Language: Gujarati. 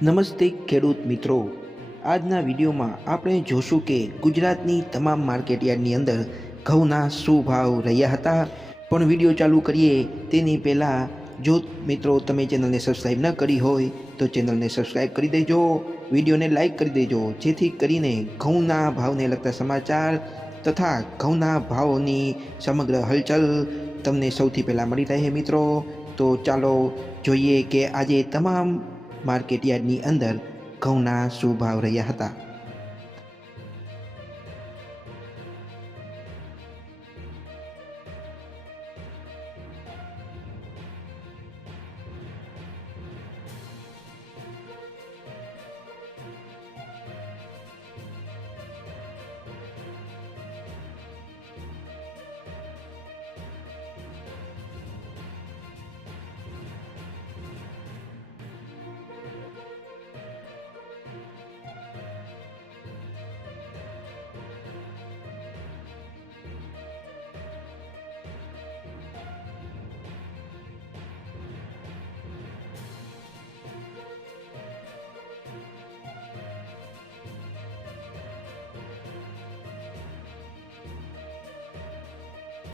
નમસ્તે ખેડૂત મિત્રો, આજના વિડીયોમાં આપણે જોશું કે ગુજરાતની તમામ માર્કેટયાર્ડની અંદર ઘઉંના શું ભાવ રહ્યા હતા। પણ વિડીયો ચાલુ કરીએ તેની પહેલાં જો મિત્રો તમે ચેનલને સબસ્ક્રાઈબ ન કરી હોય તો ચેનલને સબસ્ક્રાઈબ કરી દેજો, વિડીયોને લાઈક કરી દેજો, જેથી કરીને ઘઉંના ભાવને લગતા સમાચાર તથા ઘઉંના ભાવની સમગ્ર હલચલ તમને સૌથી પહેલાં મળી રહે મિત્રો। તો ચાલો જોઈએ કે આજે તમામ માર્કેટયાર્ડની અંદર ઘઉંના શું ભાવ રહ્યા હતા।